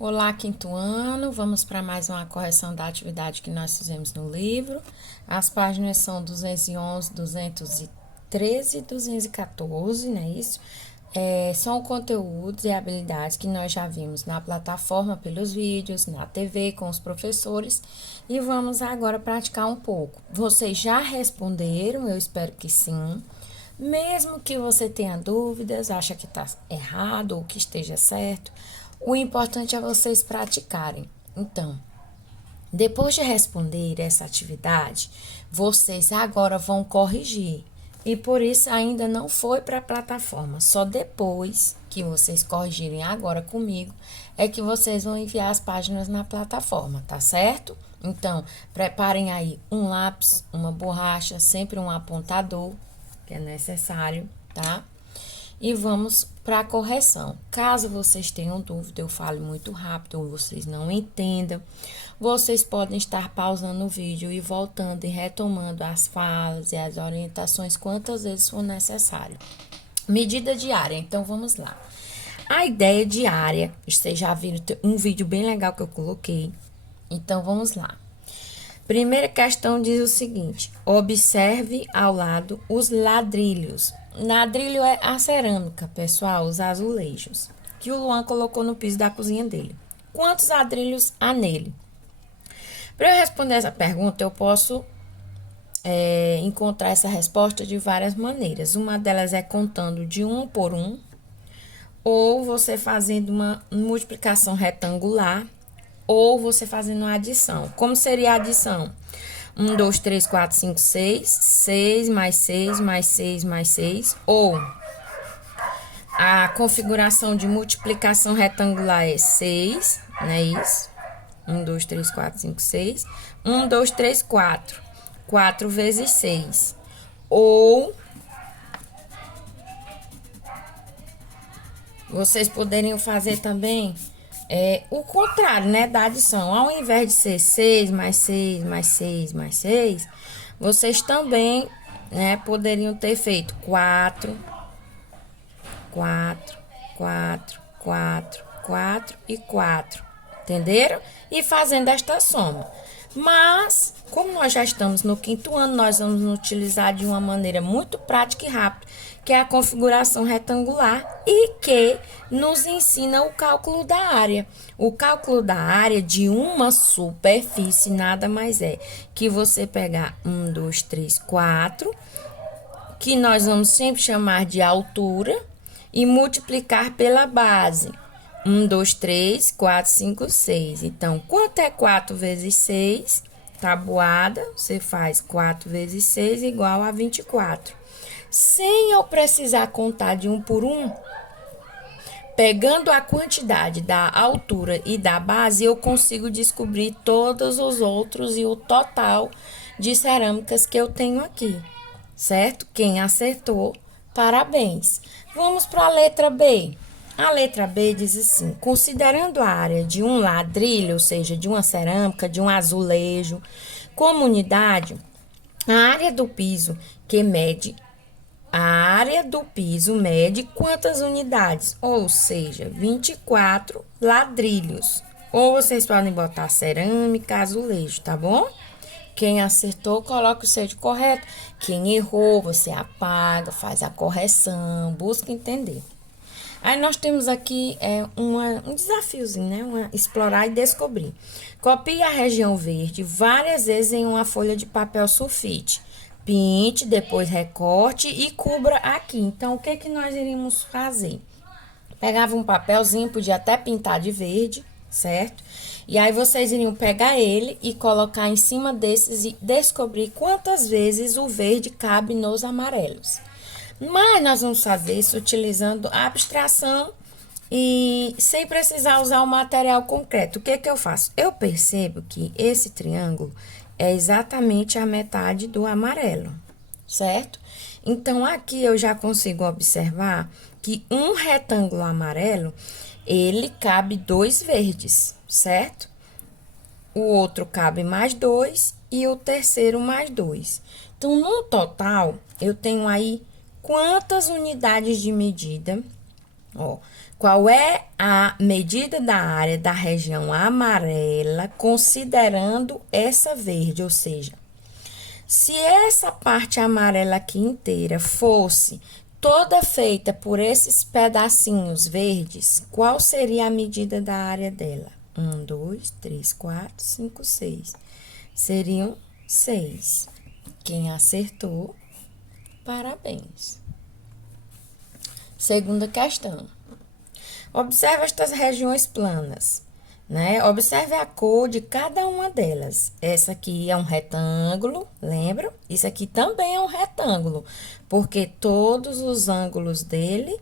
Olá, quinto ano. Vamos para mais uma correção da atividade que nós fizemos no livro. As páginas são 211, 213 e 214, não é isso? São conteúdos e habilidades que nós já vimos na plataforma pelos vídeos, na TV com os professores, e vamos agora praticar um pouco. Vocês já responderam? Eu espero que sim. Mesmo que você tenha dúvidas, acha que está errado ou que esteja certo, o importante é vocês praticarem. Então, depois de responder essa atividade, vocês agora vão corrigir. E por isso ainda não foi para a plataforma. Só depois que vocês corrigirem agora comigo é que vocês vão enviar as páginas na plataforma, tá certo? Então, preparem aí um lápis, uma borracha, sempre um apontador, que é necessário, tá? E vamos para a correção. Caso vocês tenham dúvida, eu fale muito rápido ou vocês não entendam, vocês podem estar pausando o vídeo e voltando e retomando as falas e as orientações quantas vezes for necessário. Medida diária, então vamos lá. A ideia diária, vocês já viram um vídeo bem legal que eu coloquei, então vamos lá. Primeira questão diz o seguinte: observe ao lado os ladrilhos. Ladrilho é a cerâmica, pessoal, os azulejos, que o Luan colocou no piso da cozinha dele. Quantos ladrilhos há nele? Para eu responder essa pergunta, eu posso encontrar essa resposta de várias maneiras. Uma delas é contando de um por um, ou você fazendo uma multiplicação retangular, ou você fazendo uma adição. Como seria a adição? 1, 2, 3, 4, 5, 6. 6 mais 6 mais 6 mais 6. Ou a configuração de multiplicação retangular é 6, não é isso? 1, 2, 3, 4, 5, 6. 1, 2, 3, 4. 4 vezes 6. Ou vocês poderiam fazer também o contrário, né, da adição. Ao invés de ser 6 mais 6 mais 6 mais 6, vocês também, né, poderiam ter feito 4, 4, 4, 4, 4 e 4. Entenderam? E fazendo esta soma. Mas, como nós já estamos no quinto ano, nós vamos utilizar de uma maneira muito prática e rápida, que é a configuração retangular e que nos ensina o cálculo da área. O cálculo da área de uma superfície nada mais é que você pegar 1, 2, 3, 4, que nós vamos sempre chamar de altura, e multiplicar pela base. 1, 2, 3, 4, 5, 6. Então, quanto é 4 vezes 6? Tabuada, você faz 4 vezes 6 igual a 24. Sem eu precisar contar de um por um, pegando a quantidade da altura e da base, eu consigo descobrir todos os outros e o total de cerâmicas que eu tenho aqui, certo? Quem acertou, parabéns. Vamos para a letra B. A letra B diz assim: considerando a área de um ladrilho, ou seja, de uma cerâmica, de um azulejo, como unidade, a área do piso que mede a área do piso mede quantas unidades? Ou seja, 24 ladrilhos. Ou vocês podem botar cerâmica, azulejo, tá bom? Quem acertou, coloca o certo correto. Quem errou, você apaga, faz a correção, busca entender. Aí nós temos aqui um desafiozinho, né? Explorar e descobrir. Copie a região verde várias vezes em uma folha de papel sulfite. Pinte, depois recorte e cubra aqui. Então, o que nós iríamos fazer? Pegava um papelzinho, podia até pintar de verde, certo? E aí vocês iriam pegar ele e colocar em cima desses e descobrir quantas vezes o verde cabe nos amarelos. Mas nós vamos fazer isso utilizando a abstração e sem precisar usar o material concreto. O que eu faço? Eu percebo que esse triângulo é exatamente a metade do amarelo, certo? Então, aqui eu já consigo observar que um retângulo amarelo, ele cabe 2 verdes, certo? O outro cabe mais 2 e o terceiro mais 2. Então, no total, eu tenho aí quantas unidades de medida Ó, qual é a medida da área da região amarela, considerando essa verde? Ou seja, se essa parte amarela aqui inteira fosse toda feita por esses pedacinhos verdes, qual seria a medida da área dela? 1, 2, 3, 4, 5, 6. Seriam 6. Quem acertou, parabéns. Segunda questão. Observe estas regiões planas, né? Observe a cor de cada uma delas. Essa aqui é um retângulo, lembra? Isso aqui também é um retângulo, porque todos os ângulos dele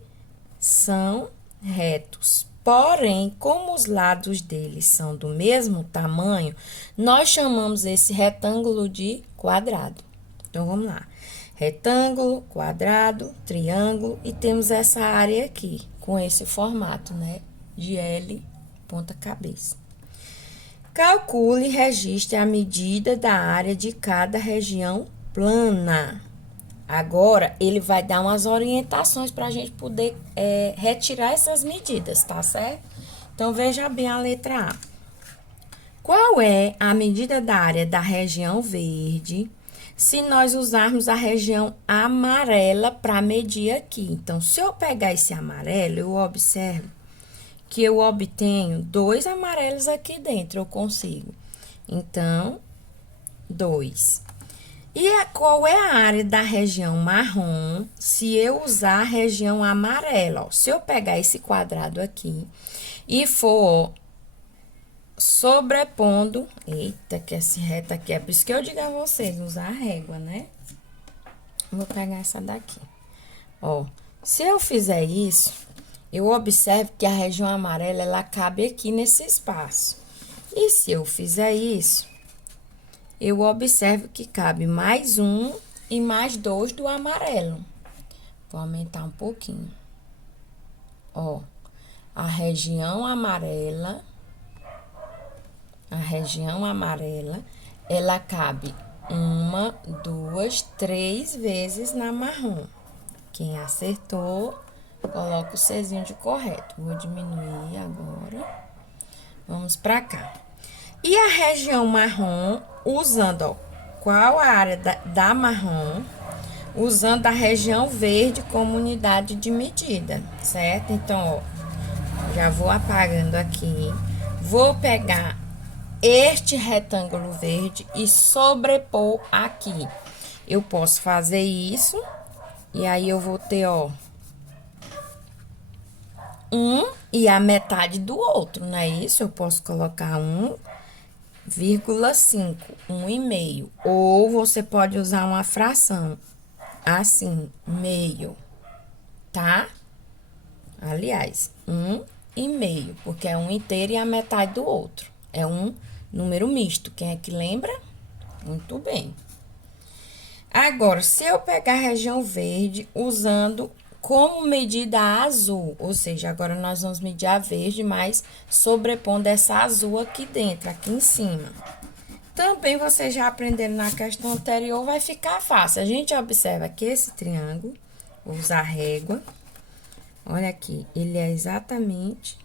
são retos. Porém, como os lados dele são do mesmo tamanho, nós chamamos esse retângulo de quadrado. Então, vamos lá. Retângulo, quadrado, triângulo e temos essa área aqui, com esse formato, né? De L, ponta cabeça. Calcule e registre a medida da área de cada região plana. Agora, ele vai dar umas orientações para a gente poder retirar essas medidas, tá certo? Então, veja bem a letra A. Qual é a medida da área da região verde se nós usarmos a região amarela para medir aqui? Então, se eu pegar esse amarelo, eu observo que eu obtenho 2 amarelos aqui dentro, eu consigo. Então, 2. E qual é a área da região marrom se eu usar a região amarela? Ó, se eu pegar esse quadrado aqui e for sobrepondo... Eita, que esse reto aqui é por isso que eu digo a vocês, usar a régua, né? Vou pegar essa daqui. Ó, se eu fizer isso, eu observo que a região amarela, ela cabe aqui nesse espaço. E se eu fizer isso, eu observo que cabe mais 1 e mais 2 do amarelo. Vou aumentar um pouquinho. Ó, a região amarela, ela cabe 1, 2, 3 vezes na marrom. Quem acertou, coloca o Czinho de correto. Vou diminuir agora. Vamos pra cá. E a região marrom, usando, ó, qual a área da marrom, usando a região verde como unidade de medida, certo? Então, ó, já vou apagando aqui. Vou pegar este retângulo verde e sobrepor aqui. Eu posso fazer isso, e aí eu vou ter, ó, um e a metade do outro, não é isso? Eu posso colocar 1,5, 1,5. Ou você pode usar uma fração, assim, meio, tá? Aliás, 1,5, porque é um inteiro e a metade do outro. É um número misto. Quem é que lembra? Muito bem. Agora, se eu pegar a região verde usando como medida a azul, ou seja, agora nós vamos medir a verde, mas sobrepondo essa azul aqui dentro, aqui em cima. Também vocês já aprenderam na questão anterior, vai ficar fácil. A gente observa que esse triângulo, vou usar a régua, olha aqui, ele é exatamente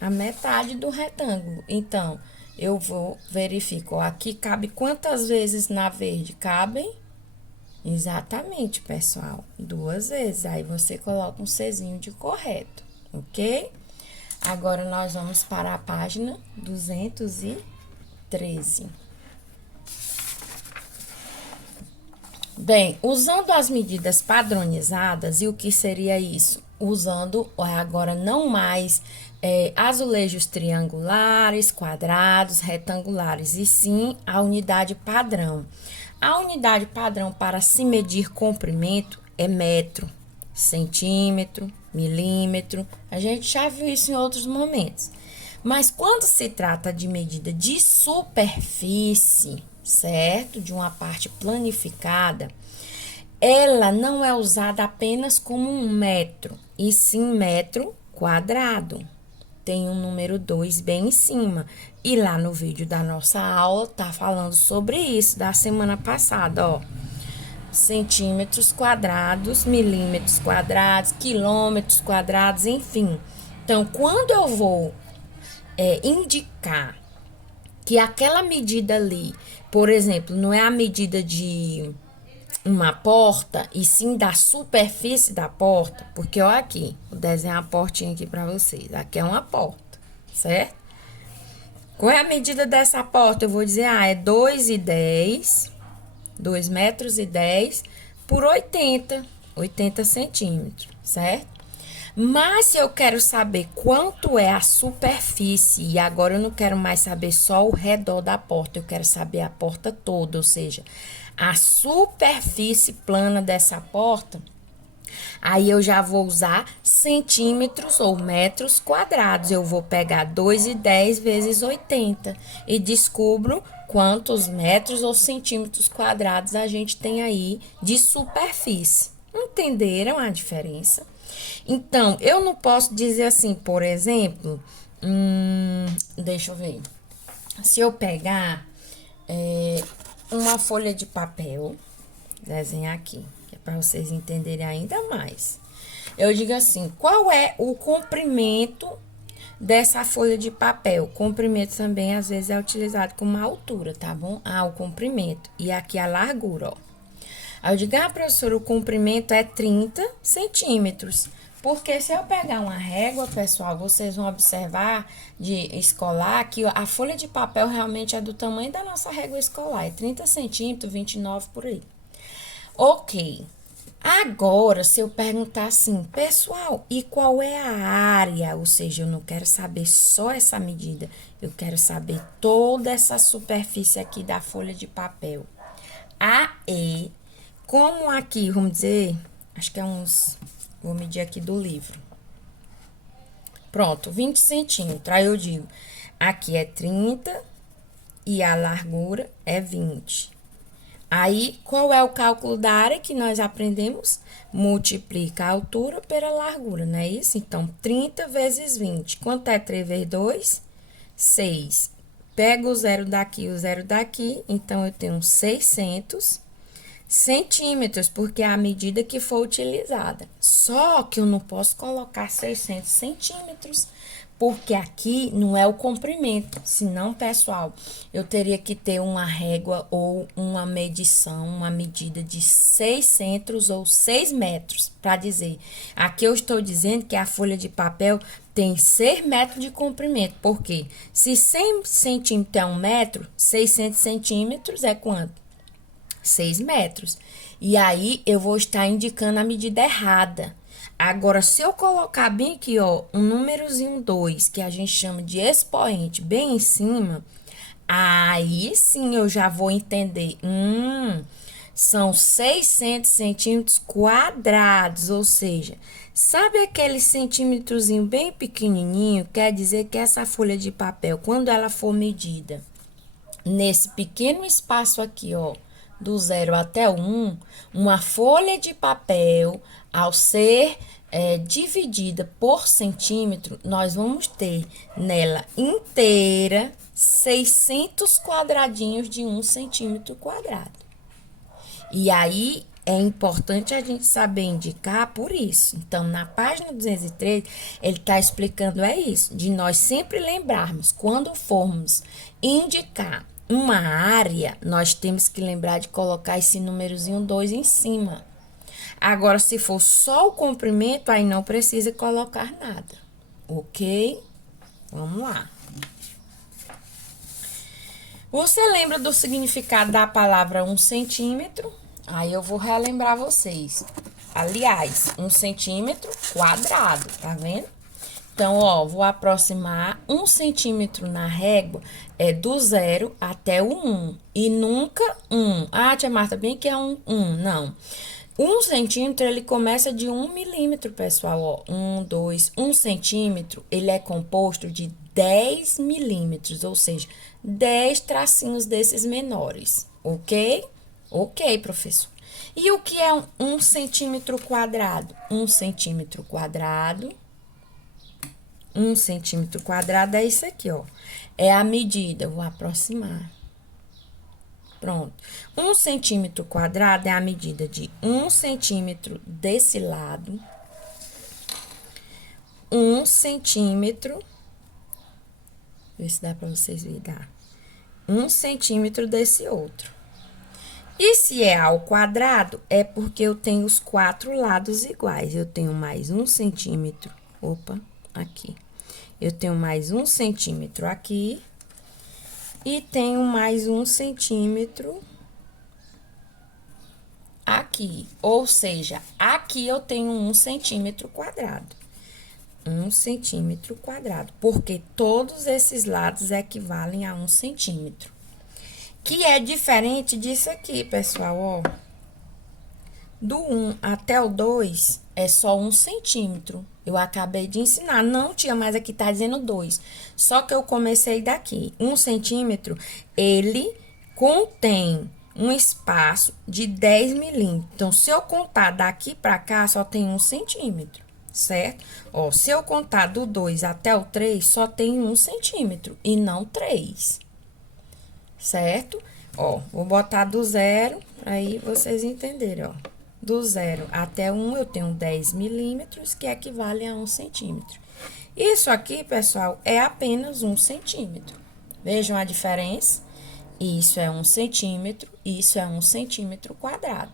a metade do retângulo. Então, eu vou verificar, ó, aqui cabe quantas vezes na verde? Cabem? Exatamente, pessoal, 2 vezes. Aí, você coloca um Czinho de correto, ok? Agora, nós vamos para a página 213. Bem, usando as medidas padronizadas, e o que seria isso? Usando, agora, não mais azulejos triangulares, quadrados, retangulares, e sim a unidade padrão. A unidade padrão para se medir comprimento é metro, centímetro, milímetro. A gente já viu isso em outros momentos. Mas quando se trata de medida de superfície, certo? De uma parte planificada, ela não é usada apenas como um metro, e sim metro quadrado. Tem um número 2 bem em cima. E lá no vídeo da nossa aula, tá falando sobre isso, da semana passada, ó. centímetros quadrados, milímetros quadrados, quilômetros quadrados, enfim. Então, quando eu vou indicar que aquela medida ali, por exemplo, não é a medida de uma porta, e sim da superfície da porta, porque olha aqui, vou desenhar a portinha aqui para vocês. Aqui é uma porta, certo? Qual é a medida dessa porta? Eu vou dizer, é 2 metros e 10 por 80 centímetros, certo? Mas se eu quero saber quanto é a superfície, e agora eu não quero mais saber só o redor da porta, eu quero saber a porta toda, ou seja, a superfície plana dessa porta, aí eu já vou usar centímetros ou metros quadrados. Eu vou pegar 2,10 vezes 80 e descubro quantos metros ou centímetros quadrados a gente tem aí de superfície. Entenderam a diferença? Então, eu não posso dizer assim, por exemplo, deixa eu ver. Se eu pegar uma folha de papel, desenhar aqui, que é para vocês entenderem ainda mais. Eu digo assim, qual é o comprimento dessa folha de papel? O comprimento também, às vezes, é utilizado como altura, tá bom? O comprimento. E aqui a largura, ó. Aí eu digo, professora, o comprimento é 30 centímetros. Porque se eu pegar uma régua, pessoal, vocês vão observar de escolar que a folha de papel realmente é do tamanho da nossa régua escolar. É 30 centímetros, 29 por aí. Ok. Agora, se eu perguntar assim, pessoal, e qual é a área? Ou seja, eu não quero saber só essa medida, eu quero saber toda essa superfície aqui da folha de papel. Como aqui, vamos dizer, acho que é uns, vou medir aqui do livro. Pronto, 20 centímetros. Aí eu digo, aqui é 30 e a largura é 20. Aí, qual é o cálculo da área que nós aprendemos? Multiplica a altura pela largura, não é isso? Então, 30 vezes 20. Quanto é 3 vezes 2? 6. Pega o zero daqui e o zero daqui. Então, eu tenho 600 centímetros, porque é a medida que foi utilizada. Só que eu não posso colocar 600 centímetros, porque aqui não é o comprimento. Senão, pessoal, eu teria que ter uma régua ou uma medição, uma medida de 600 ou 6 metros, para dizer. Aqui eu estou dizendo que a folha de papel tem 6 metros de comprimento. Por quê? Se 100 centímetros é 1 metro, 600 centímetros é quanto? 6 metros. E aí, eu vou estar indicando a medida errada. Agora, se eu colocar bem aqui, ó, um númerozinho 2, que a gente chama de expoente, bem em cima, aí sim eu já vou entender. São 600 centímetros quadrados, ou seja, sabe aquele centímetrozinho bem pequenininho? Quer dizer que essa folha de papel, quando ela for medida nesse pequeno espaço aqui, ó, do 0 até o 1, uma folha de papel, ao ser dividida por centímetro, nós vamos ter nela inteira 600 quadradinhos de 1 centímetro quadrado. E aí, é importante a gente saber indicar por isso. Então, na página 203, ele está explicando isso, de nós sempre lembrarmos, quando formos indicar uma área, nós temos que lembrar de colocar esse númerozinho 2 em cima. Agora, se for só o comprimento, aí não precisa colocar nada, ok? Vamos lá. Você lembra do significado da palavra 1 centímetro? Aí eu vou relembrar vocês. Aliás, 1 centímetro quadrado, tá vendo? Então, ó, vou aproximar 1 centímetro na régua, do 0 até o 1. E nunca 1. Tia Marta, bem que é 1, não. 1 centímetro, ele começa de 1 milímetro, pessoal, ó. 1, 2, 1 centímetro, ele é composto de 10 milímetros, ou seja, 10 tracinhos desses menores, ok? Ok, professor. E o que é 1 centímetro quadrado? 1 centímetro quadrado. 1 centímetro quadrado é isso aqui, ó. É a medida, vou aproximar. Pronto. 1 cm² é a medida de 1 cm desse lado. 1 cm. Ver se dá pra vocês verem. Dá. 1 cm desse outro. E se é ao quadrado, é porque eu tenho os 4 lados iguais. Eu tenho mais 1 cm. Opa, aqui. Eu tenho mais 1 cm aqui. E tenho mais 1 cm aqui. Ou seja, aqui eu tenho 1 cm². 1 cm². Porque todos esses lados equivalem a 1 cm. Que é diferente disso aqui, pessoal, ó. Do 1 até o 2 é só 1 cm. Eu acabei de ensinar. Não, tia, mas aqui tá dizendo 2. Só que eu comecei daqui. 1 cm, ele contém um espaço de 10 milímetros. Então, se eu contar daqui pra cá, só tem 1 centímetro, certo? Ó, se eu contar do 2 até o 3, só tem 1 centímetro e não 3, certo? Ó, vou botar do 0, aí vocês entenderem, ó. Do 0 até 1, eu tenho 10 milímetros, que equivale a 1 centímetro. Isso aqui, pessoal, é apenas 1 centímetro. Vejam a diferença? Isso é 1 centímetro, isso é 1 cm².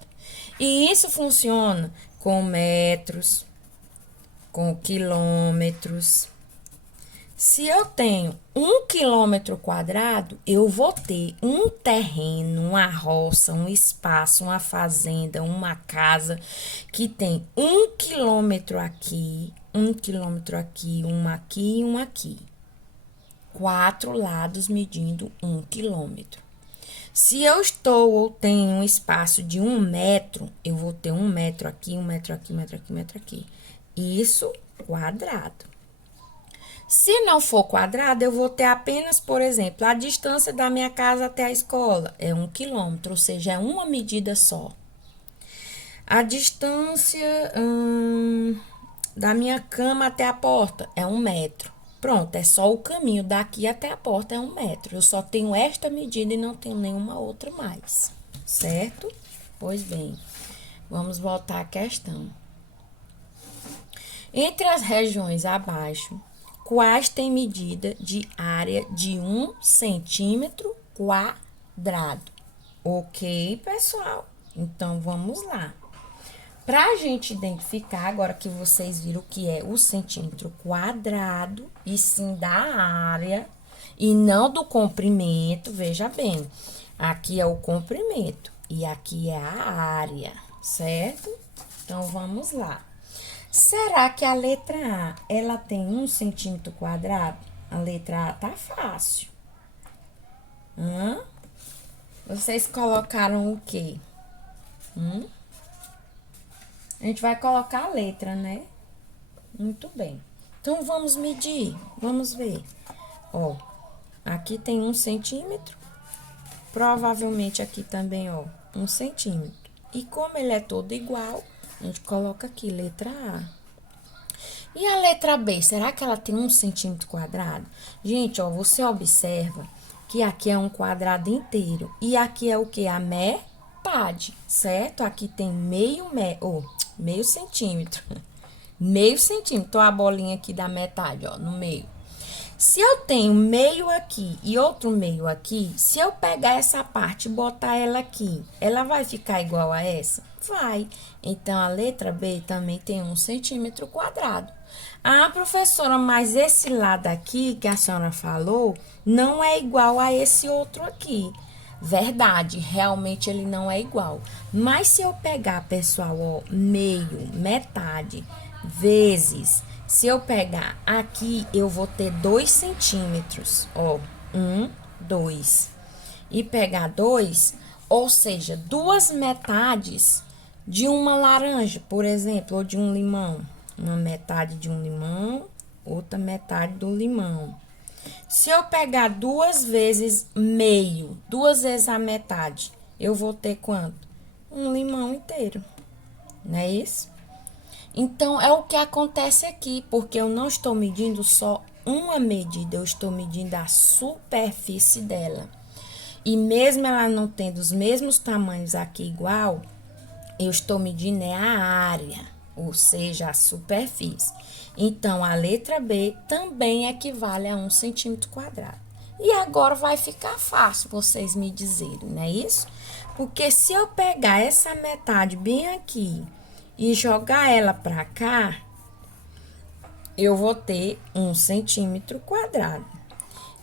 E isso funciona com metros, com quilômetros. Se eu tenho 1 km², eu vou ter um terreno, uma roça, um espaço, uma fazenda, uma casa que tem 1 km aqui, 1 km aqui, um aqui e um aqui. 4 lados medindo 1 km. Se eu estou ou tenho um espaço de 1 metro, eu vou ter 1 metro aqui, 1 metro aqui, 1 metro aqui, 1 metro aqui. Isso quadrado. Se não for quadrado, eu vou ter apenas, por exemplo, a distância da minha casa até a escola é 1 km, ou seja, é uma medida só. A distância da minha cama até a porta é 1 metro. Pronto, é só o caminho daqui até a porta é 1 metro. Eu só tenho esta medida e não tenho nenhuma outra mais, certo? Pois bem, vamos voltar à questão. Entre as regiões abaixo, quais têm medida de área de 1 cm²? Ok, pessoal? Então, vamos lá. Para a gente identificar, agora que vocês viram o que é o centímetro², e sim da área, e não do comprimento, veja bem. Aqui é o comprimento e aqui é a área, certo? Então, vamos lá. Será que a letra A, ela tem 1 cm²? A letra A tá fácil. Vocês colocaram o quê? A gente vai colocar a letra, né? Muito bem. Então, vamos medir. Vamos ver. Ó, aqui tem 1 centímetro. Provavelmente aqui também, ó, 1 centímetro. E como ele é todo igual, a gente coloca aqui, letra A. E a letra B, será que ela tem 1 cm²? Gente, ó, você observa que aqui é um quadrado inteiro. E aqui é o que? A metade, certo? Aqui tem meio centímetro. Meio centímetro, a bolinha aqui da metade, ó, no meio. Se eu tenho meio aqui e outro meio aqui, se eu pegar essa parte e botar ela aqui, ela vai ficar igual a essa? Vai. Então, a letra B também tem 1 cm². Ah, professora, mas esse lado aqui que a senhora falou não é igual a esse outro aqui. Verdade, realmente ele não é igual. Mas se eu pegar, pessoal, ó, meio, metade, vezes... Se eu pegar aqui, eu vou ter 2 centímetros, ó, 1, 2. E pegar 2, ou seja, 2 metades de uma laranja, por exemplo, ou de um limão. Uma metade de um limão, outra metade do limão. Se eu pegar 2 vezes meio, 2 vezes a metade, eu vou ter quanto? Um limão inteiro, não é isso? Então, é o que acontece aqui, porque eu não estou medindo só uma medida, eu estou medindo a superfície dela. E mesmo ela não tendo os mesmos tamanhos aqui igual, eu estou medindo é a área, ou seja, a superfície. Então, a letra B também equivale a 1 centímetro quadrado. E agora vai ficar fácil vocês me dizerem, não é isso? Porque se eu pegar essa metade bem aqui e jogar ela para cá, eu vou ter 1 centímetro quadrado.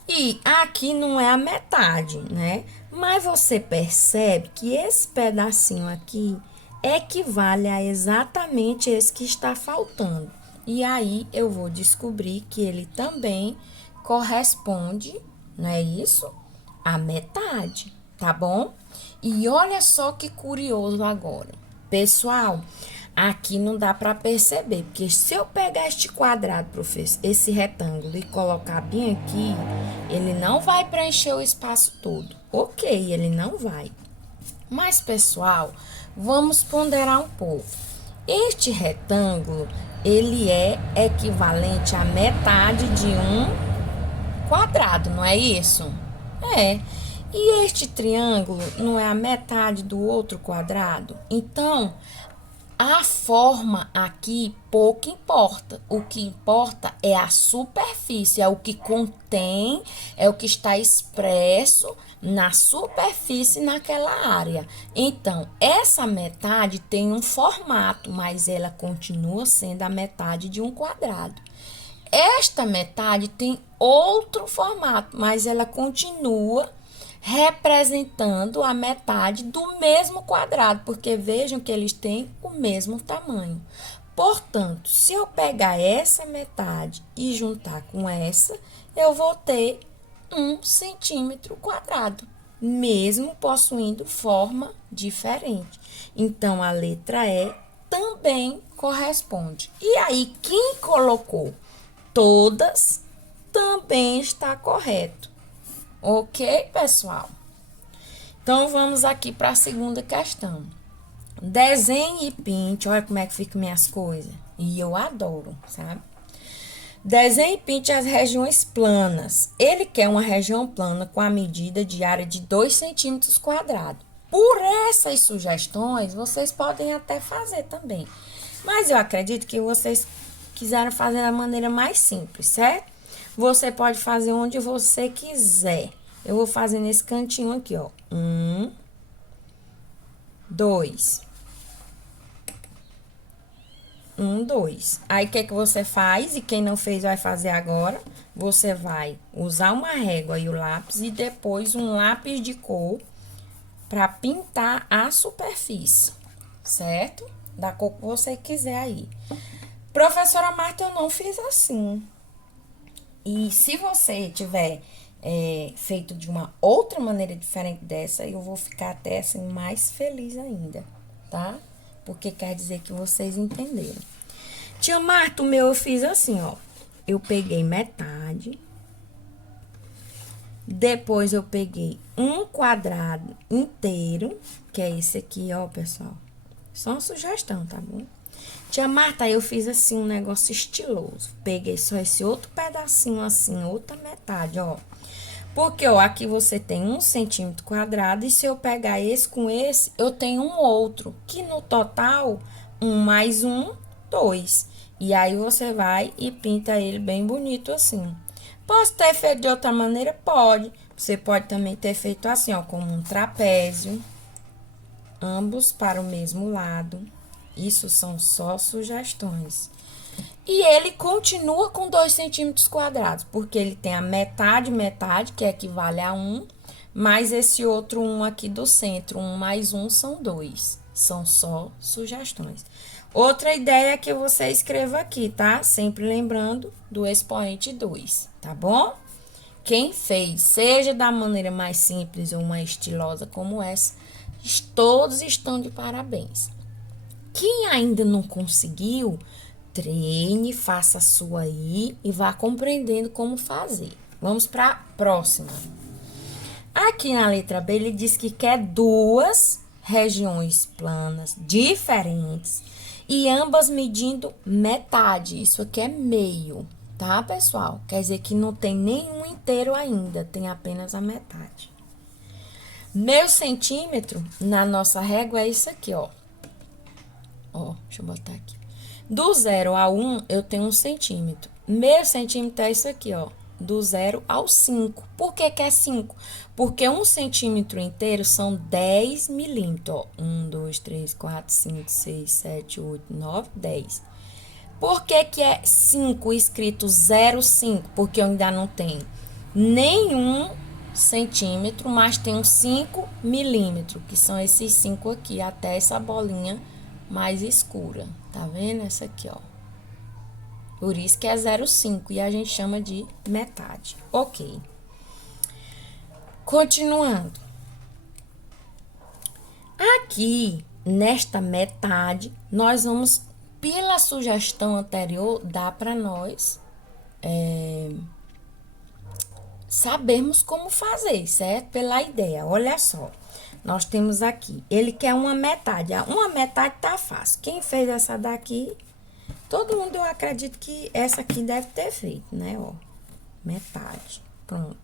E aqui não é a metade, né? Mas você percebe que esse pedacinho aqui equivale a exatamente esse que está faltando. E aí, eu vou descobrir que ele também corresponde, não é isso? A metade, tá bom? E olha só que curioso agora. Pessoal, aqui não dá para perceber, porque se eu pegar este quadrado, professor, esse retângulo e colocar bem aqui, ele não vai preencher o espaço todo. Ok, ele não vai. Mas, pessoal, vamos ponderar um pouco. Este retângulo, ele é equivalente à metade de um quadrado, não é isso? É. E este triângulo não é a metade do outro quadrado? Então, a forma aqui pouco importa. O que importa é a superfície, é o que contém, é o que está expresso na superfície naquela área. Então, essa metade tem um formato, mas ela continua sendo a metade de um quadrado. Esta metade tem outro formato, mas ela continua representando a metade do mesmo quadrado, porque vejam que eles têm o mesmo tamanho. Portanto, se eu pegar essa metade e juntar com essa, eu vou ter 1 centímetro quadrado, mesmo possuindo forma diferente. Então, a letra E também corresponde. E aí, quem colocou todas também está correto. Ok, pessoal? Então, vamos aqui para a segunda questão. Desenhe e pinte. Olha como é que ficam minhas coisas. E eu adoro, sabe? Desenhe e pinte as regiões planas. Ele quer uma região plana com a medida de área de 2 centímetros quadrados. Por essas sugestões, vocês podem até fazer também. Mas eu acredito que vocês quiseram fazer da maneira mais simples, certo? Você pode fazer onde você quiser. Eu vou fazer nesse cantinho aqui, ó. 1, 2. 1, 2. Aí, o que você faz? E quem não fez vai fazer agora. Você vai usar uma régua e o lápis e depois um lápis de cor para pintar a superfície, certo? Da cor que você quiser aí. Professora Marta, eu não fiz assim. E se você tiver feito de uma outra maneira diferente dessa, eu vou ficar até assim mais feliz ainda, tá? Porque quer dizer que vocês entenderam. Tia Marta, o meu eu fiz assim, ó. Eu peguei metade. Depois eu peguei um quadrado inteiro, que é esse aqui, ó, pessoal. Só uma sugestão, tá bom? Tia Marta, eu fiz assim um negócio estiloso. Peguei só esse outro pedacinho assim, outra metade, ó. Porque, ó, aqui você tem 1 centímetro quadrado. E se eu pegar esse com esse, eu tenho um outro. Que no total, 1 mais 1, 2. E aí, você vai e pinta ele bem bonito assim. Posso ter feito de outra maneira? Pode. Você pode também ter feito assim, ó, como um trapézio. Ambos para o mesmo lado. Isso são só sugestões. E ele continua com 2 centímetros quadrados, porque ele tem a metade, que equivale a 1, mais esse outro 1 aqui do centro. 1 mais 1 são 2. São só sugestões. Outra ideia é que você escreva aqui, tá? Sempre lembrando do expoente 2, tá bom? Quem fez, seja da maneira mais simples ou mais estilosa como essa, todos estão de parabéns. Quem ainda não conseguiu, treine, faça a sua aí e vá compreendendo como fazer. Vamos para a próxima. Aqui na letra B, ele diz que quer 2 regiões planas diferentes e ambas medindo metade. Isso aqui é meio, tá, pessoal? Quer dizer que não tem nenhum inteiro ainda, tem apenas a metade. Meio centímetro na nossa régua é isso aqui, ó. Ó, deixa eu botar aqui. Do 0 a 1, eu tenho 1 centímetro. Meio centímetro é isso aqui, ó. Do 0 ao 5. Por que que é 5? Porque 1 centímetro inteiro são 10 milímetros, ó. 1, 2, 3, 4, 5, 6, 7, 8, 9, 10. Por que que é 5 escrito 0,5? Porque eu ainda não tenho nenhum centímetro, mas tenho 5 milímetros, que são esses 5 aqui, até essa bolinha mais escura. Tá vendo? Essa aqui, ó. Por isso que é 0,5 e a gente chama de metade. Ok. Continuando. Aqui, nesta metade, nós vamos, pela sugestão anterior, dá para nós sabermos como fazer, certo? Pela ideia. Olha só. Nós temos aqui, ele quer uma metade. Uma metade tá fácil. Quem fez essa daqui, todo mundo, eu acredito que essa aqui deve ter feito, né? Ó, metade. Pronto.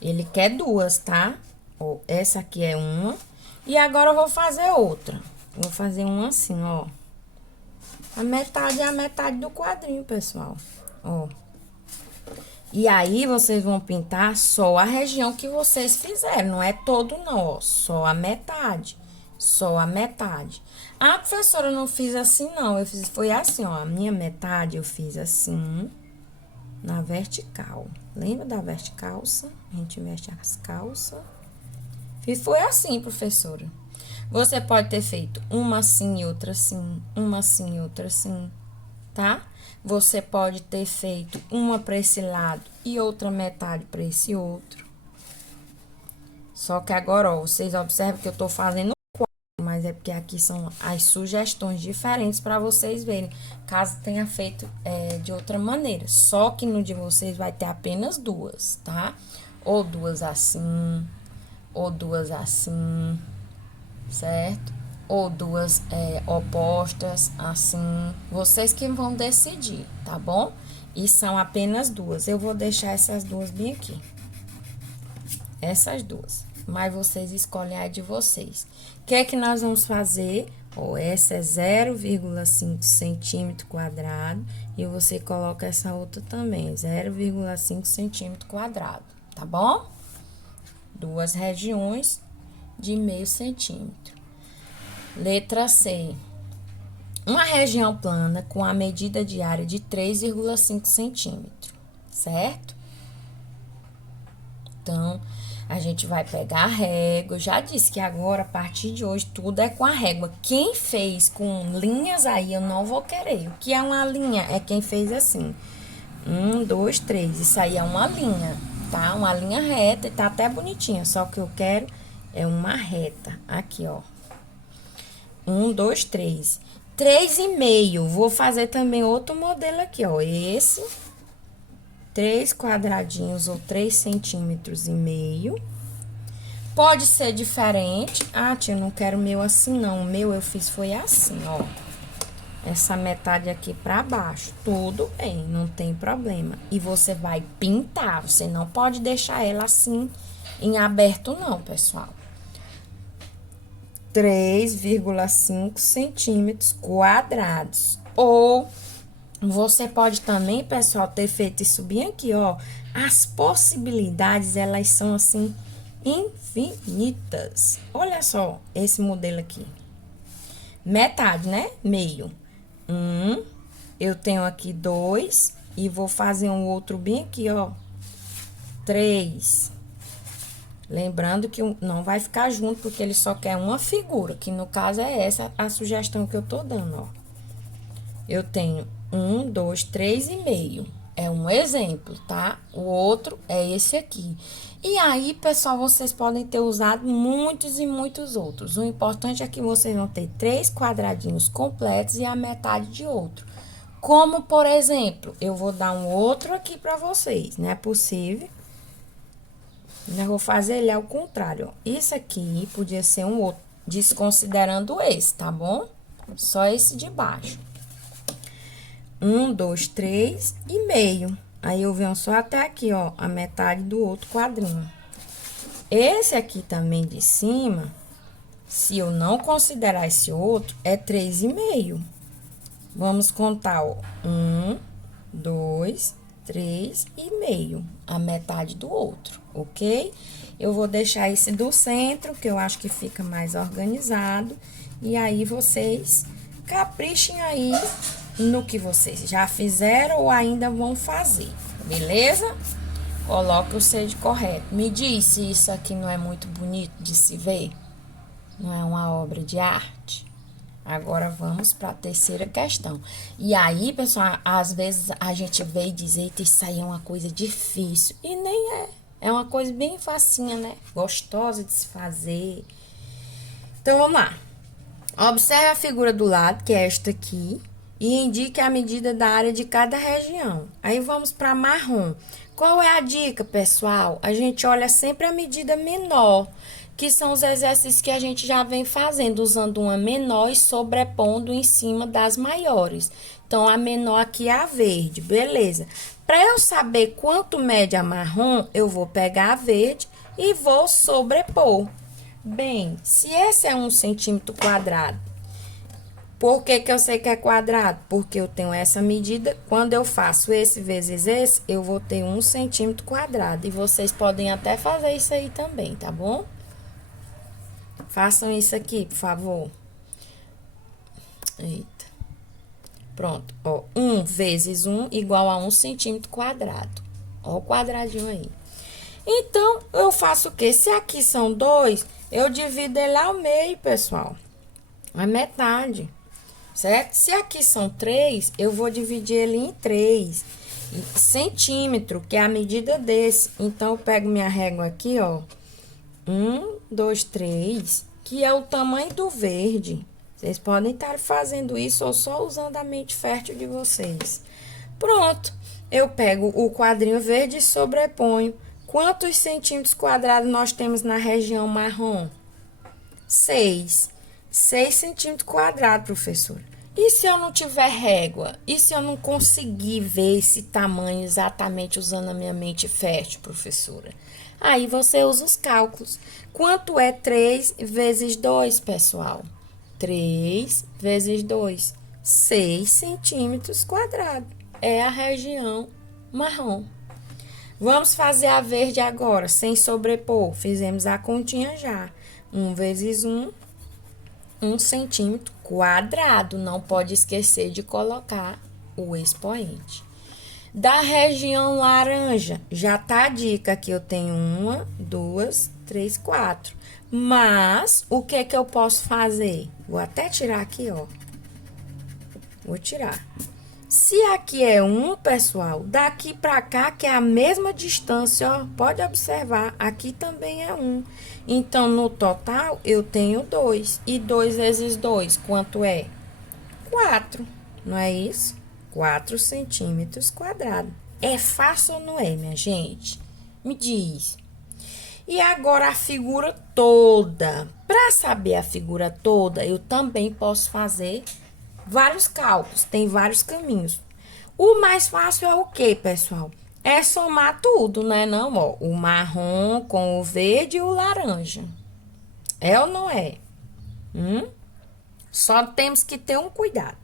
Ele quer duas, tá? Ó, essa aqui é uma. E agora eu vou fazer outra. Vou fazer uma assim, ó. A metade é a metade do quadrinho, pessoal. Ó. E aí, vocês vão pintar só a região que vocês fizeram. Não é todo, não, ó. Só a metade. Só a metade. Ah, professora, eu não fiz assim, não. Eu fiz, foi assim, ó. A minha metade eu fiz assim, na vertical. Lembra da verticalça? A gente veste as calças. E foi assim, professora. Você pode ter feito uma assim e outra assim. Uma assim e outra assim, tá? Você pode ter feito uma para esse lado e outra metade para esse outro. Só que agora, ó, vocês observam que eu tô fazendo quatro, mas é porque aqui são as sugestões diferentes para vocês verem, caso tenha feito de outra maneira. Só que no de vocês vai ter apenas duas, tá? Ou duas assim, ou duas assim, certo? Ou duas opostas, assim. Vocês que vão decidir, tá bom? E são apenas duas. Eu vou deixar essas duas bem aqui. Essas duas. Mas vocês escolhem a de vocês. O que é que nós vamos fazer? Ó, essa é 0,5 centímetro quadrado. E você coloca essa outra também, 0,5 centímetro quadrado, tá bom? Duas regiões de meio centímetro. Letra C. Uma região plana com a medida de área de 3,5 centímetros, certo? Então, a gente vai pegar a régua. Eu já disse que agora, a partir de hoje, tudo é com a régua. Quem fez com linhas aí, eu não vou querer. O que é uma linha? É quem fez assim. 1, 2, 3. Isso aí é uma linha, tá? Uma linha reta e tá até bonitinha. Só que eu quero é uma reta. Aqui, ó. 1, 2, 3. 3,5. Vou fazer também outro modelo aqui, ó. Esse. 3 quadradinhos ou 3 centímetros e meio. Pode ser diferente. Ah, tia, eu não quero o meu assim, não. O meu eu fiz foi assim, ó. Essa metade aqui pra baixo. Tudo bem, não tem problema. E você vai pintar. Você não pode deixar ela assim, em aberto, não, pessoal. 3,5 centímetros quadrados. Ou você pode também, pessoal, ter feito isso bem aqui, ó. As possibilidades, elas são assim, infinitas. Olha só esse modelo aqui. Metade, né? Meio. Eu tenho aqui 2 e vou fazer um outro bem aqui, ó. 3. Lembrando que não vai ficar junto, porque ele só quer uma figura, que no caso é essa a sugestão que eu tô dando, ó. Eu tenho 1, 2, 3,5. É um exemplo, tá? O outro é esse aqui. E aí, pessoal, vocês podem ter usado muitos e muitos outros. O importante é que vocês vão ter 3 quadradinhos completos e a metade de outro. Como, por exemplo, eu vou dar um outro aqui pra vocês, não é possível. Eu vou fazer ele ao contrário, ó. Isso aqui podia ser um outro, desconsiderando esse, tá bom? Só esse de baixo. 1, 2, 3,5. Aí eu venho só até aqui, ó, a metade do outro quadrinho. Esse aqui também de cima, se eu não considerar esse outro, é 3,5. Vamos contar, ó. 1, 2, 3,5. A metade do outro, ok? Eu vou deixar esse do centro, que eu acho que fica mais organizado. E aí, vocês caprichem aí no que vocês já fizeram ou ainda vão fazer, beleza? Coloque o sede correto. Me diz se isso aqui não é muito bonito de se ver. Não é uma obra de arte? Agora, vamos para a terceira questão. E aí, pessoal, às vezes a gente vê e diz, eita, isso aí é uma coisa difícil. E nem é. É uma coisa bem facinha, né? Gostosa de se fazer. Então, vamos lá. Observe a figura do lado, que é esta aqui, e indique a medida da área de cada região. Aí, vamos para marrom. Qual é a dica, pessoal? A gente olha sempre a medida menor, que são os exercícios que a gente já vem fazendo, usando uma menor e sobrepondo em cima das maiores. Então, a menor aqui é a verde, beleza. Para eu saber quanto mede a marrom, eu vou pegar a verde e vou sobrepor. Bem, se esse é 1 centímetro quadrado, por que que eu sei que é quadrado? Porque eu tenho essa medida. Quando eu faço esse vezes esse, eu vou ter 1 centímetro quadrado. E vocês podem até fazer isso aí também, tá bom? Façam isso aqui, por favor. Eita. Pronto, ó. 1 vezes 1 igual a 1 centímetro quadrado. Ó o quadradinho aí. Então, eu faço o quê? Se aqui são 2, eu divido ele ao meio, pessoal. A metade. Certo? Se aqui são 3, eu vou dividir ele em 3 centímetro, que é a medida desse. Então, eu pego minha régua aqui, ó. 1, 2, 3, que é o tamanho do verde. Vocês podem estar fazendo isso ou só usando a mente fértil de vocês. Pronto. Eu pego o quadrinho verde e sobreponho. Quantos centímetros quadrados nós temos na região marrom? 6. 6 centímetros quadrados, professora. E se eu não tiver régua? E se eu não conseguir ver esse tamanho exatamente usando a minha mente fértil, professora? Aí você usa os cálculos. Quanto é 3 vezes 2, pessoal? 3 vezes 2, 6 centímetros quadrados. É a região marrom. Vamos fazer a verde agora, sem sobrepor. Fizemos a continha já. 1 vezes 1, 1 centímetro quadrado. Não pode esquecer de colocar o expoente. Da região laranja, já tá a dica que eu tenho 1, 2, 3, 4. Mas, o que que eu posso fazer? Vou até tirar aqui, ó. Vou tirar. Se aqui é 1, pessoal, daqui pra cá, que é a mesma distância, ó, pode observar, aqui também é 1. Então, no total, eu tenho 2. E 2 vezes 2, quanto é? 4, não é isso? 4 centímetros quadrados. É fácil ou não é, minha gente? Me diz. E agora a figura toda. Para saber a figura toda, eu também posso fazer vários cálculos, tem vários caminhos. O mais fácil é o quê, pessoal? É somar tudo, né? Não, ó, o marrom com o verde e o laranja. É ou não é? Só temos que ter um cuidado.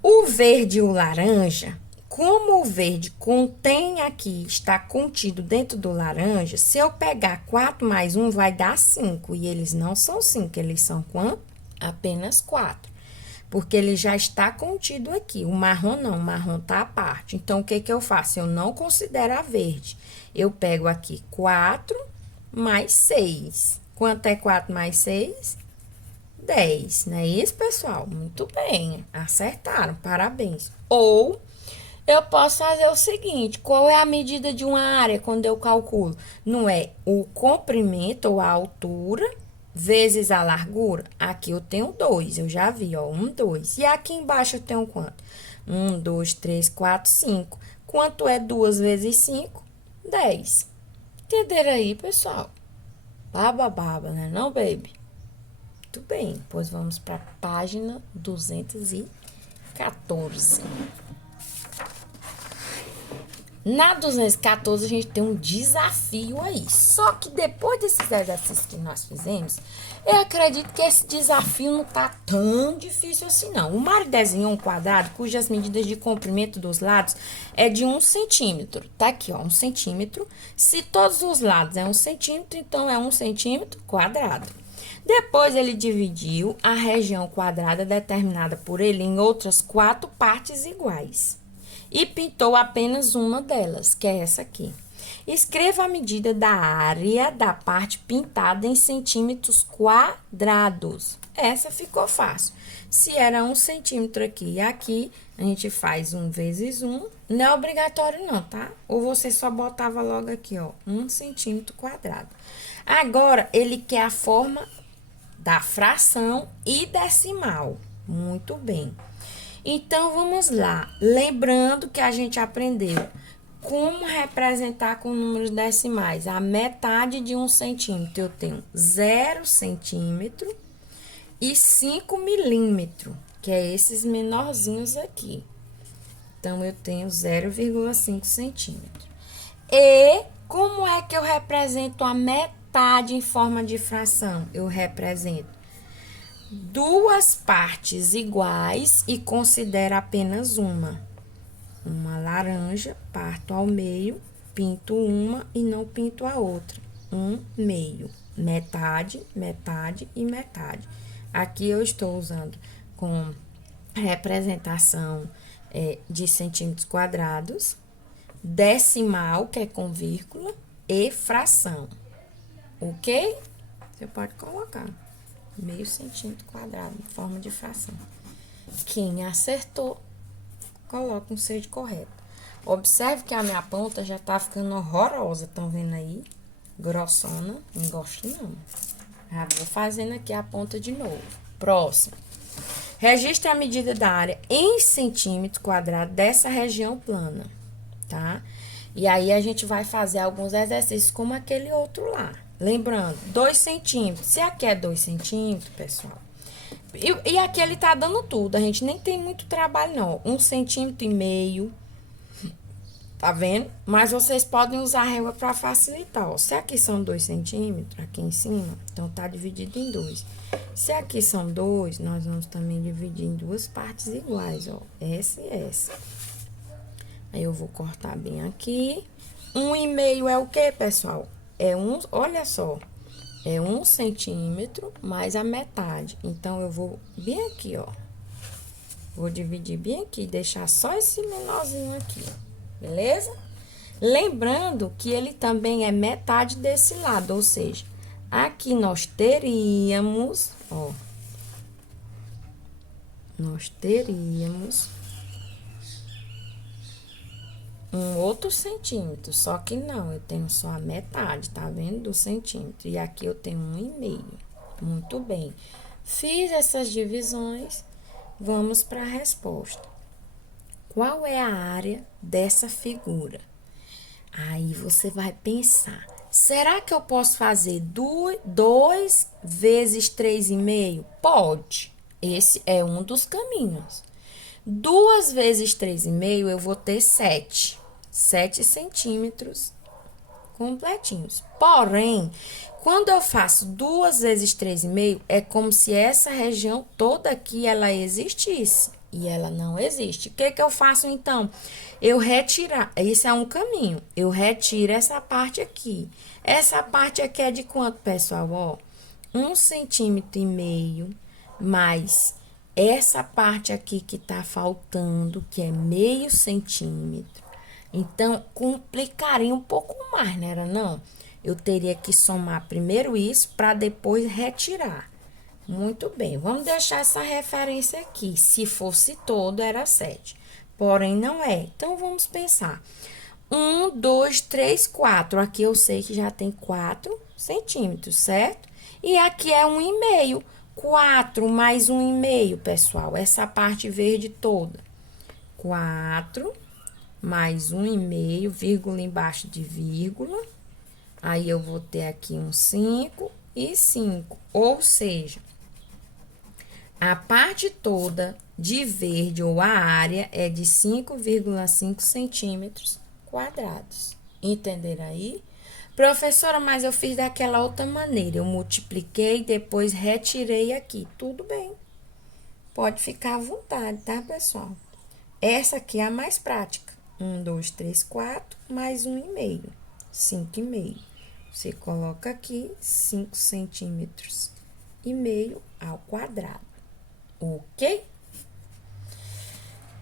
O verde e o laranja, como o verde contém aqui, está contido dentro do laranja, se eu pegar 4 mais 1, vai dar 5. E eles não são 5, eles são quanto? Apenas 4. Porque ele já está contido aqui. O marrom não, o marrom tá à parte. Então, o que que eu faço? Eu não considero a verde. Eu pego aqui 4 mais 6. Quanto é 4 mais 6? 10, não é isso, pessoal? Muito bem, acertaram, parabéns. Ou eu posso fazer o seguinte, qual é a medida de uma área quando eu calculo? Não é o comprimento ou a altura vezes a largura? Aqui eu tenho 2, eu já vi, ó, 1, 2. E aqui embaixo eu tenho quanto? 1, 2, 3, 4, 5. Quanto é 2 vezes 5? 10. Entenderam aí, pessoal? Baba, baba, né não, baby? Muito bem, pois vamos para a página 214. Na 214 a gente tem um desafio aí. Só que depois desses exercícios que nós fizemos, eu acredito que esse desafio não tá tão difícil assim, não. O Mário desenhou um quadrado cujas medidas de comprimento dos lados é de 1 centímetro. Tá aqui, ó, 1 centímetro. Se todos os lados é 1 centímetro, então é 1 centímetro quadrado. Depois ele dividiu a região quadrada determinada por ele em outras 4 partes iguais e pintou apenas uma delas, que é essa aqui. Escreva a medida da área da parte pintada em centímetros quadrados. Essa ficou fácil. Se era 1 centímetro aqui e aqui, a gente faz 1 vezes 1. Não é obrigatório não, tá? Ou você só botava logo aqui, ó, 1 centímetro quadrado. Agora, ele quer a forma da fração e decimal. Muito bem. Então, vamos lá. Lembrando que a gente aprendeu como representar com números decimais. A metade de 1 centímetro, eu tenho 0 centímetro e 5 milímetros, que é esses menorzinhos aqui. Então, eu tenho 0,5 centímetros. E como é que eu represento a metade em forma de fração? Eu represento 2 partes iguais e considero apenas uma. Uma laranja, parto ao meio, pinto uma e não pinto a outra. 1/2. Metade, metade e metade. Aqui eu estou usando com representação de centímetros quadrados, decimal, que é com vírgula, e fração. Ok? Você pode colocar. 0,5 centímetro quadrado, em forma de fração. Quem acertou, coloca um seja correto. Observe que a minha ponta já tá ficando horrorosa, estão vendo aí? Grossona, não gosto não. Já vou fazendo aqui a ponta de novo. Próximo. Registre a medida da área em centímetro quadrado dessa região plana, tá? E aí, a gente vai fazer alguns exercícios como aquele outro lá. Lembrando, 2 centímetros. Se aqui é 2 centímetros, pessoal. E aqui ele tá dando tudo. A gente nem tem muito trabalho, não. 1,5 centímetro. Tá vendo? Mas vocês podem usar a régua para facilitar, ó. Se aqui são 2 centímetros, aqui em cima, então tá dividido em 2. Se aqui são 2, nós vamos também dividir em 2 partes iguais, ó. Essa e essa. Aí, eu vou cortar bem aqui. 1,5 é o quê, pessoal? Olha só, é 1 centímetro mais a metade. Então, eu vou bem aqui, ó. Vou dividir bem aqui, deixar só esse menorzinho aqui, beleza? Lembrando que ele também é metade desse lado, ou seja, aqui nós teríamos, ó. Nós teríamos um outro centímetro, só que não, eu tenho só a metade, tá vendo? Do centímetro. E aqui eu tenho 1,5. Muito bem. Fiz essas divisões, vamos para a resposta. Qual é a área dessa figura? Aí você vai pensar, será que eu posso fazer 2 vezes 3,5? Pode. Esse é um dos caminhos. 2 vezes 3,5, eu vou ter 7 centímetros completinhos. Porém, quando eu faço 2 vezes 3,5, é como se essa região toda aqui, ela existisse. E ela não existe. O que que eu faço, então? Eu retirar, esse é um caminho. Eu retiro essa parte aqui. Essa parte aqui é de quanto, pessoal? Ó, 1,5 centímetro mais essa parte aqui que tá faltando, que é meio centímetro. Então, complicaria um pouco mais, não era não? Eu teria que somar primeiro isso para depois retirar. Muito bem, vamos deixar essa referência aqui. Se fosse todo, era 7. Porém, não é. Então, vamos pensar. 1, 2, 3, 4. Aqui eu sei que já tem 4 centímetros, certo? E aqui é 1,5. 4 mais 1,5, pessoal. Essa parte verde toda. 4 mais 1,5, vírgula embaixo de vírgula. Aí, eu vou ter aqui um 5 e 5. Ou seja, a parte toda de verde ou a área é de 5,5 centímetros quadrados. Entenderam aí? Professora, mas eu fiz daquela outra maneira. Eu multipliquei, depois retirei aqui. Tudo bem. Pode ficar à vontade, tá, pessoal? Essa aqui é a mais prática. 1, 2, 3, 4, mais 1,5. 5,5. Você coloca aqui 5 centímetros e meio ao quadrado. Ok?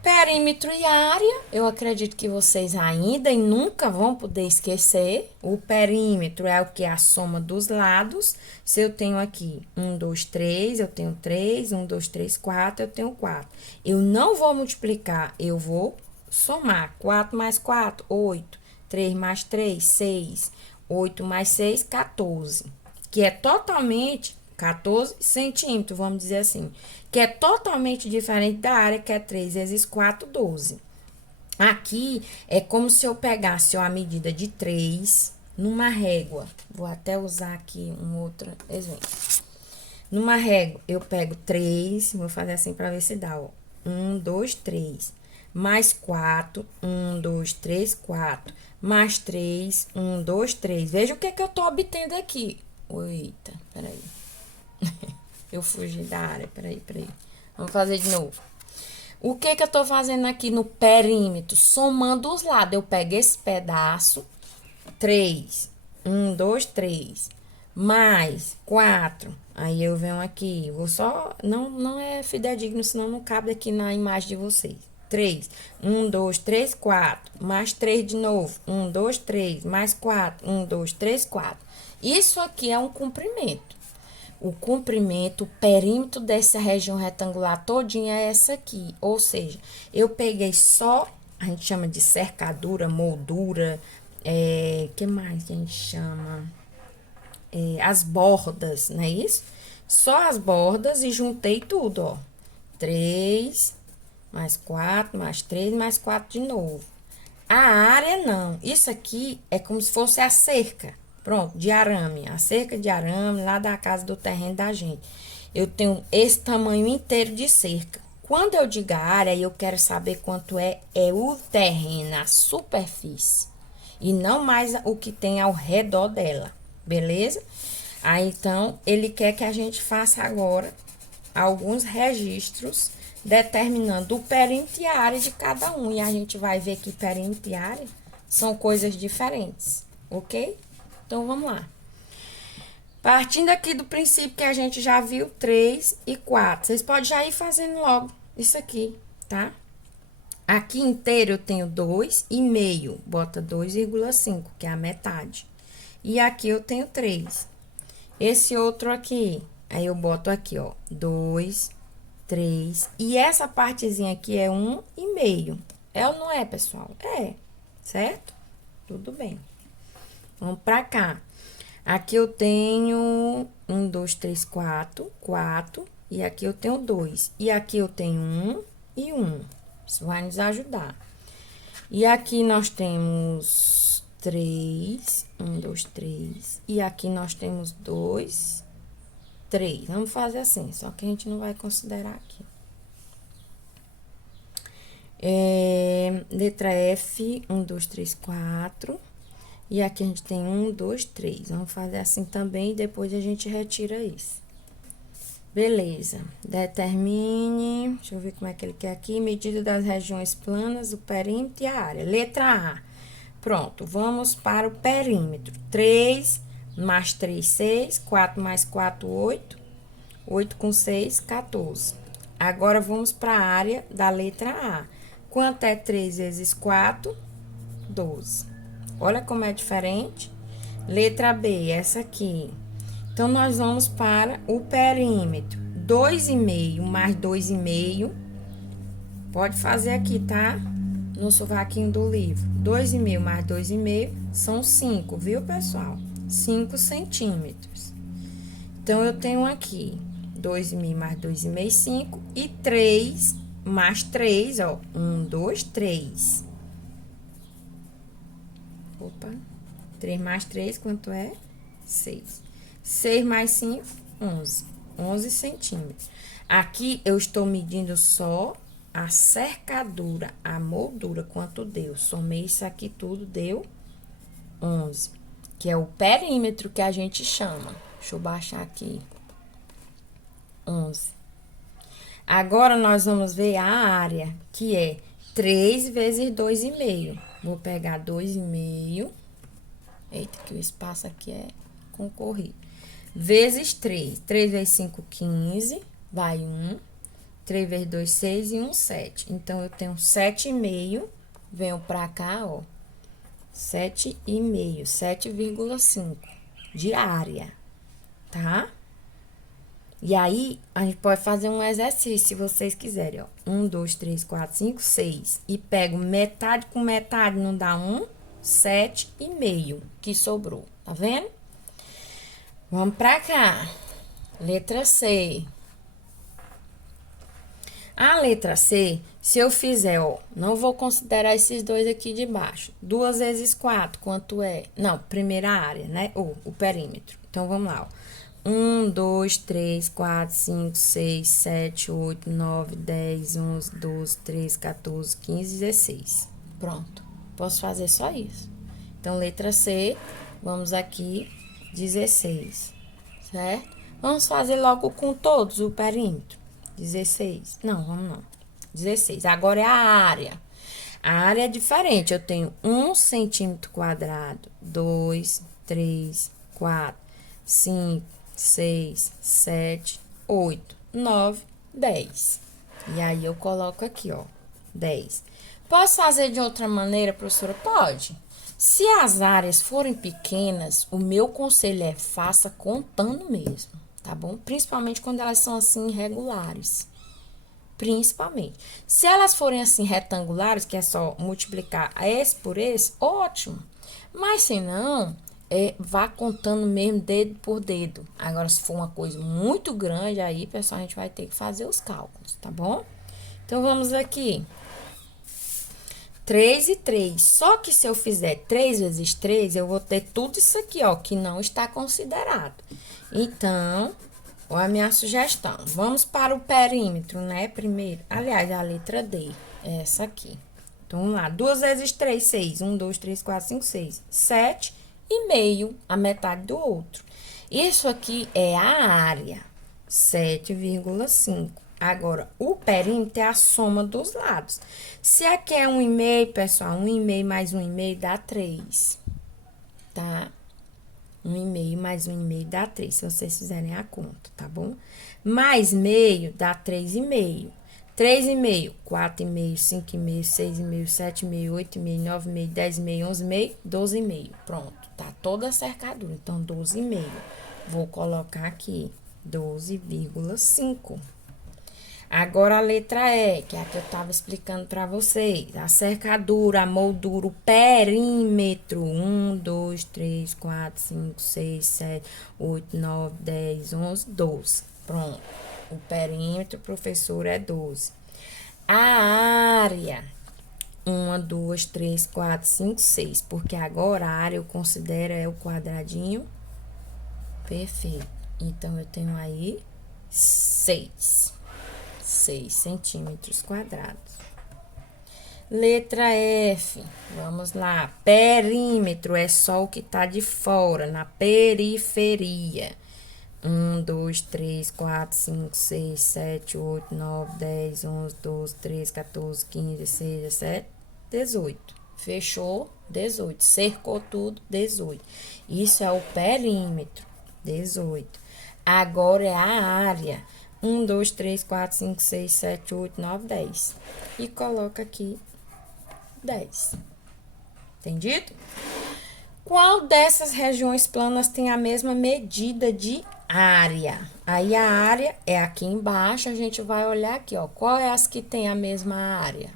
Perímetro e área, eu acredito que vocês ainda e nunca vão poder esquecer. O perímetro é o que? A soma dos lados. Se eu tenho aqui 1, 2, 3, eu tenho 3, 1, 2, 3, 4, eu tenho 4. Eu não vou multiplicar, eu vou somar. 4 mais 4, 8. 3 mais 3, 6. 8 mais 6, 14. Que é totalmente 14 centímetros, vamos dizer assim. Que é totalmente diferente da área, que é 3 vezes 4, 12. Aqui é como se eu pegasse a medida de 3 numa régua. Vou até usar aqui um outro exemplo. Numa régua, eu pego 3, vou fazer assim para ver se dá, ó. 1, 2, 3. Mais 4, 1, 2, 3, 4. Mais 3, 1, 2, 3. Veja o que que eu tô obtendo aqui. Eita, peraí. Eu fugi da área, peraí. Vamos fazer de novo. O que que eu tô fazendo aqui no perímetro? Somando os lados. Eu pego esse pedaço, 3, 1, 2, 3, mais 4. Aí eu venho aqui, vou só, não é fidedigno, senão não cabe aqui na imagem de vocês. 3, 1, 2, 3, 4, mais 3 de novo, 1, 2, 3, mais 4, 1, 2, 3, 4. Isso aqui é um comprimento. O comprimento, o perímetro dessa região retangular todinha é essa aqui. Ou seja, eu peguei só, a gente chama de cercadura, moldura, que mais que a gente chama? As bordas, não é isso? Só as bordas e juntei tudo, ó. 3, mais 4, mais 3, mais 4 de novo. A área não. Isso aqui é como se fosse a cerca. Pronto, de arame. A cerca de arame lá da casa do terreno da gente. Eu tenho esse tamanho inteiro de cerca. Quando eu digo a área, eu quero saber quanto é o terreno, a superfície. E não mais o que tem ao redor dela. Beleza? Aí, então, ele quer que a gente faça agora alguns registros determinando o perímetro e a área de cada um. E a gente vai ver que perímetro e área são coisas diferentes, ok? Então, vamos lá. Partindo aqui do princípio que a gente já viu 3 e 4. Vocês podem já ir fazendo logo isso aqui, tá? Aqui inteiro eu tenho 2,5. Bota 2,5, que é a metade. E aqui eu tenho 3. Esse outro aqui, aí eu boto aqui, ó, 2, 3. E essa partezinha aqui é 1,5. É ou não é, pessoal? É, certo? Tudo bem. Vamos pra cá. Aqui eu tenho 1, 2, 3, 4. 4. E aqui eu tenho 2. E aqui eu tenho 1 e 1. Isso vai nos ajudar. E aqui nós temos 3. 1, 2, 3. E aqui nós temos 2, 3. Vamos fazer assim, só que a gente não vai considerar aqui. Letra F, 1, 2, 3, 4. E aqui a gente tem 1, 2, 3. Vamos fazer assim também e depois a gente retira isso. Beleza. Determine, deixa eu ver como é que ele quer aqui. Medida das regiões planas, o perímetro e a área. Letra A. Pronto, vamos para o perímetro. 3 mais 3, 6. 4 mais 4, 8. 8 com 6, 14. Agora, vamos para a área da letra A. Quanto é 3 vezes 4? 12. Olha como é diferente. Letra B, essa aqui. Então, nós vamos para o perímetro. 2,5 mais 2,5. Pode fazer aqui, tá? No sovaquinho do livro. 2,5 mais 2,5 são 5, viu, pessoal? 5 centímetros. Então, eu tenho aqui 2,5 mais 2,5, 5. E 3 mais 3, ó. 1, 2, 3. Opa. 3 mais 3, quanto é? 6. 6 mais 5, 11. 11 centímetros. Aqui, eu estou medindo só a cercadura, a moldura, quanto deu? Somei isso aqui tudo, deu 11, que é o perímetro que a gente chama. Deixa eu baixar aqui. 11. Agora, nós vamos ver a área, que é 3 vezes 2,5. Vou pegar 2,5. Eita, que o espaço aqui é concorrido. Vezes 3. 3 vezes 5, 15. Vai 1. 3 vezes 2, 6 e 1, 7. Então, eu tenho 7,5. Venho pra cá, ó. 7,5. 7,5 de área, tá? E aí, a gente pode fazer um exercício, se vocês quiserem, ó. 1, 2, 3, 4, 5, 6. E pego metade com metade, não dá 1, 7,5 que sobrou, tá vendo? Vamos pra cá. Letra C. A letra C, se eu fizer, ó, não vou considerar esses dois aqui de baixo. 2 vezes 4, quanto é? Não, primeira área, né? O perímetro. Então, vamos lá, ó. 1, 2, 3, 4, 5, 6, 7, 8, 9, 10, 11, 12, 13, 14, 15, 16. Pronto. Posso fazer só isso. Então, letra C, vamos aqui, 16, certo? Vamos fazer logo com todos o perímetro. 16. Não, vamos não. 16. Agora é a área. A área é diferente. Eu tenho 1 centímetro quadrado, 2, 3, 4, 5, 6, 7, 8, 9, 10. E aí, eu coloco aqui, ó, 10. Posso fazer de outra maneira, professora? Pode. Se as áreas forem pequenas, o meu conselho é faça contando mesmo, tá bom? Principalmente quando elas são assim irregulares. Principalmente. Se elas forem assim retangulares, que é só multiplicar esse por esse, ótimo. Mas se não, vá contando mesmo dedo por dedo. Agora, se for uma coisa muito grande, aí, pessoal, a gente vai ter que fazer os cálculos, tá bom? Então, vamos aqui. 3 e 3. Só que se eu fizer 3 vezes 3, eu vou ter tudo isso aqui, ó, que não está considerado. Então, olha a minha sugestão. Vamos para o perímetro, né? Primeiro. Aliás, a letra D. É essa aqui. Então, vamos lá. 2 vezes 3, 6. 1, 2, 3, 4, 5, 6. 7,5, a metade do outro. Isso aqui é a área. 7,5. Agora, o perímetro é a soma dos lados. Se aqui é 1,5, pessoal, 1,5 mais 1,5 dá 3. Tá? 1,5 mais 1,5 dá 3, se vocês fizerem a conta, tá bom? Mais meio dá 3,5. 3,5, 4,5, 5,5, 6,5, 7,5, 8,5, 9,5, 10,5, 11,5, 12,5. Pronto, tá toda a cercadura. Então, 12,5. Vou colocar aqui 12,5. Agora, a letra E, que é a que eu tava explicando pra vocês. A cercadura, a moldura, o perímetro. 1, 2, 3, 4, 5, 6, 7, 8, 9, 10, 11, 12. Pronto. O perímetro, professor, é 12. A área. 1, 2, 3, 4, 5, 6. Porque agora a área eu considero é o quadradinho perfeito. Então, eu tenho aí 6 centímetros quadrados. Letra F, vamos lá. Perímetro é só o que tá de fora, na periferia. 1, 2, 3, 4, 5, 6, 7, 8, 9, 10, 11, 12, 13, 14, 15, 16, 17, 18. Fechou? 18. Cercou tudo? 18. Isso é o perímetro. 18. Agora é a área. 1, 2, 3, 4, 5, 6, 7, 8, 9, 10. E coloca aqui 10. Entendido? Qual dessas regiões planas tem a mesma medida de área? Aí a área é aqui embaixo, a gente vai olhar aqui, ó. Qual é as que tem a mesma área?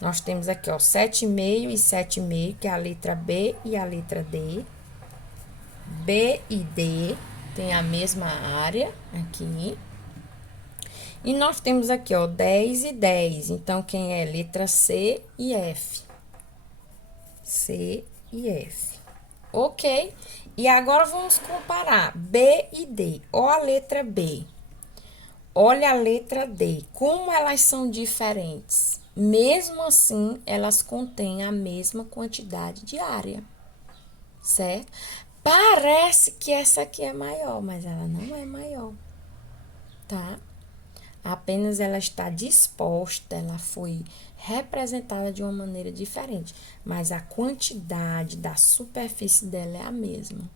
Nós temos aqui, ó, 7,5 e 7,5, que é a letra B e a letra D. B e D tem a mesma área aqui. E nós temos aqui, ó, 10 e 10. Então, quem é? Letra C e F. C e F. Ok? E agora, vamos comparar B e D. Ó a letra B. Olha a letra D. Como elas são diferentes? Mesmo assim, elas contêm a mesma quantidade de área, certo? Parece que essa aqui é maior, mas ela não é maior, tá? Apenas ela está disposta, ela foi representada de uma maneira diferente, mas a quantidade da superfície dela é a mesma.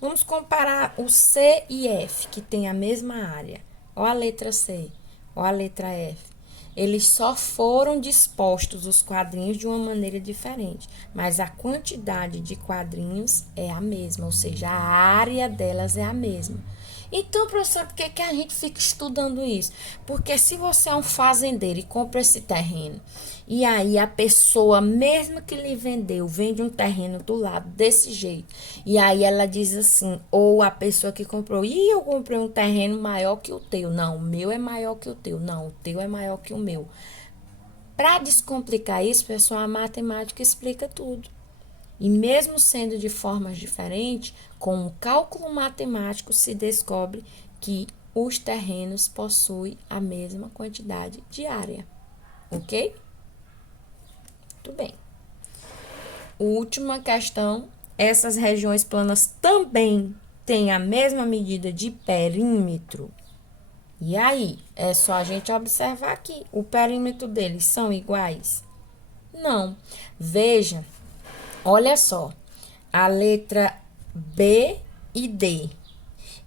Vamos comparar o C e F, que tem a mesma área. Olha a letra C, olha a letra F. Eles só foram dispostos os quadrinhos de uma maneira diferente, mas a quantidade de quadrinhos é a mesma, ou seja, a área delas é a mesma. Então, professor, por que a gente fica estudando isso? Porque se você é um fazendeiro e compra esse terreno, e aí a pessoa, mesmo que lhe vendeu, vende um terreno do lado desse jeito, e aí ela diz assim, ou a pessoa que comprou, eu comprei um terreno maior que o teu. Não, o meu é maior que o teu. Não, o teu é maior que o meu. Para descomplicar isso, pessoal, a matemática explica tudo. E mesmo sendo de formas diferentes, com o cálculo matemático se descobre que os terrenos possuem a mesma quantidade de área. Ok? Muito bem. Última questão. Essas regiões planas também têm a mesma medida de perímetro? E aí? É só a gente observar aqui. O perímetro deles são iguais? Não. Veja, olha só. A letra B e D.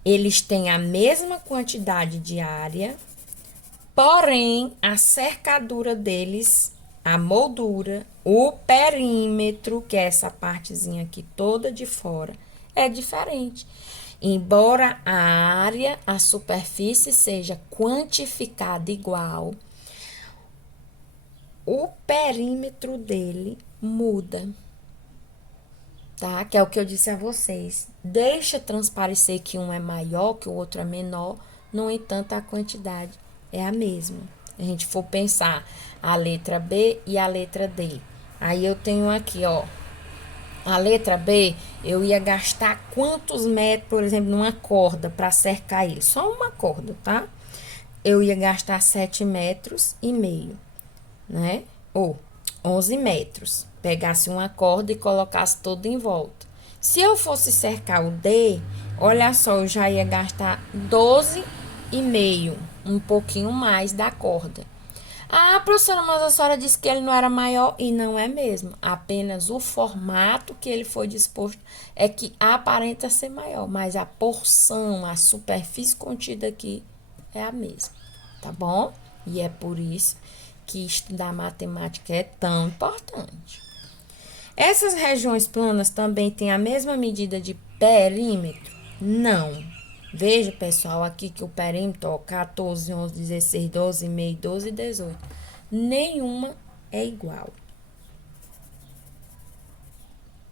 Eles têm a mesma quantidade de área, porém a cercadura deles, a moldura, o perímetro, que é essa partezinha aqui toda de fora, é diferente. Embora a área, a superfície seja quantificada igual, o perímetro dele muda. Tá? Que é o que eu disse a vocês. Deixa transparecer que um é maior, que o outro é menor, no entanto, a quantidade é a mesma. Se a gente for pensar a letra B e a letra D. Aí eu tenho aqui, ó, a letra B, eu ia gastar quantos metros, por exemplo, numa corda para cercar ele? Só uma corda, tá? Eu ia gastar 7,5 metros, né? Ou 11 metros. Pegasse uma corda e colocasse tudo em volta. Se eu fosse cercar o D, olha só, eu já ia gastar 12,5, um pouquinho mais da corda. Ah, professora, mas a senhora disse que ele não era maior e não é mesmo. Apenas o formato que ele foi disposto é que aparenta ser maior, mas a porção, a superfície contida aqui é a mesma, tá bom? E é por isso que estudar matemática é tão importante. Essas regiões planas também têm a mesma medida de perímetro? Não. Veja, pessoal, aqui que o perímetro, ó, 14, 11, 16, 12, meio, 12 e 18. Nenhuma é igual.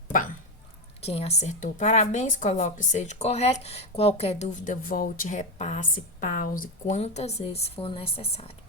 Pá. Quem acertou, parabéns, coloque o seja correto. Qualquer dúvida, volte, repasse, pause, quantas vezes for necessário.